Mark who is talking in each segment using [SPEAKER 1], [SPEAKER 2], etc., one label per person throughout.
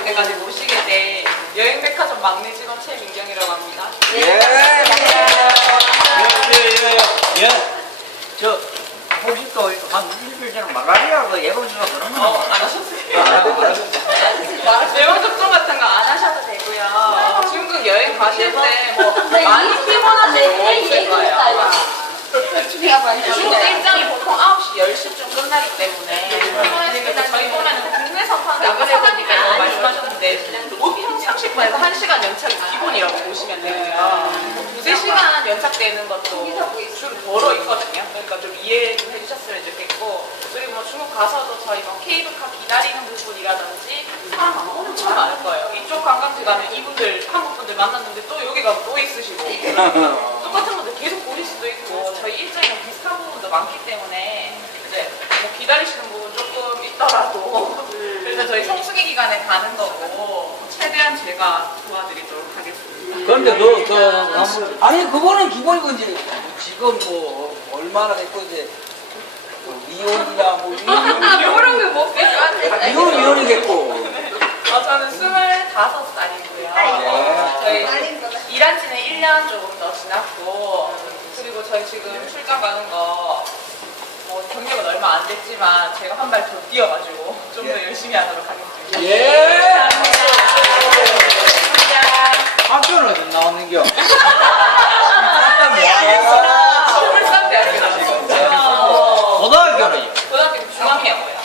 [SPEAKER 1] 될 때까지 모시게 될 여행백화점 막내 직원 최민경이라고 합니다.
[SPEAKER 2] 예. 저 혹시 또 한 일주일 전에 말라리아 그 예방주사 그런 거
[SPEAKER 1] 안 하셨어요? 예방 접종 같은 거 안 하셔도 되고요. 중국 여행 가실 때 뭐 많이 피곤하실 수가 있을 거예요. 중국 일정이 보통 9시, 10시쯤 끝나기 때문에 피곤했으니까 저희 보면은 국내선 타는데 아까 사장님께서 말씀하셨는데 평상시 분에서 1시간 연착이 기본이라고 보시면 되고요. 2~3시간 연착되는 것도 줄 벌어 있거든요. 그러니까 좀 이해 좀 해주셨으면 좋겠고, 그리고 뭐 중국 가서도 저희 뭐 케이블카 기다리는 부분이라든지 사람 엄청 많을 거예요. 이쪽 관광지 가면 이분들 한국 분들 만났는데 또 여기 가면 또 있으시고 똑같은 분들 계속 보실 수도 있고, 저희 일정이랑 비슷한 부분도 많기 때문에 이제 뭐 기다리시는 부분 조금 있더라도 그래서 저희 성수기 기간에 가는 거고 최대한 제가 도와드리도록 하겠습니다.
[SPEAKER 2] 그런데 아니 그거는 기본이고 이제 지금 뭐 얼마나 됐고 이제 미혼이냐 뭐
[SPEAKER 1] 이런 게 뭐
[SPEAKER 2] 미혼이겠고.
[SPEAKER 1] 저는 25살이고요. 저희 일한 지는 1년 조금 더 지났고, 그리고 저희 지금 출장 가는 거 뭐 경력은 얼마 안 됐지만 제가 한 발 더 뛰어가지고 좀 더 열심히 하도록 하겠습니다.
[SPEAKER 2] 예.
[SPEAKER 1] 감사합니다.
[SPEAKER 2] 학교는 어디 나오는겨?
[SPEAKER 1] 서울상대학교 지금.
[SPEAKER 2] 고등학교는?
[SPEAKER 1] 고등학교 중앙회고요.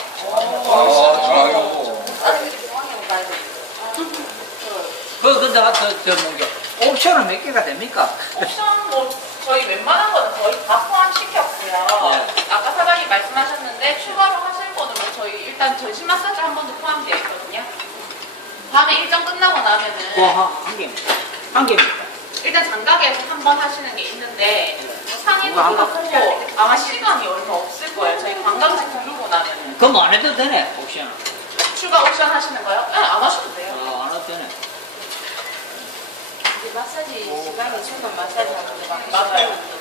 [SPEAKER 2] 근데 뭔가 옵션은 몇 개가 됩니까?
[SPEAKER 1] 옵션 뭐 저희 웬만한 거는 거의 다 포함시켰고요. 아까 사장님 말씀하셨는데 추가로 하실 거는 뭐 저희 일단 전신 마사지 한 번도 포함되어 있거든요. 다음에 일정 끝나고 나면은
[SPEAKER 2] 한 개입니다. 한 개입니다.
[SPEAKER 1] 일단 장가게에서 한 번 하시는 게 있는데 상의도 그렇고 아마 시간이 얼마 없을 거예요. 저희 관광지 부르고 나면은.
[SPEAKER 2] 그럼 안 해도 되네, 옵션은.
[SPEAKER 1] 추가 옵션 하시는 거요? 네, 안 하셔도 돼요.
[SPEAKER 2] 안 해도 되네.
[SPEAKER 3] 마사지 시간이 중간 마사지 하는데
[SPEAKER 1] 맞아요.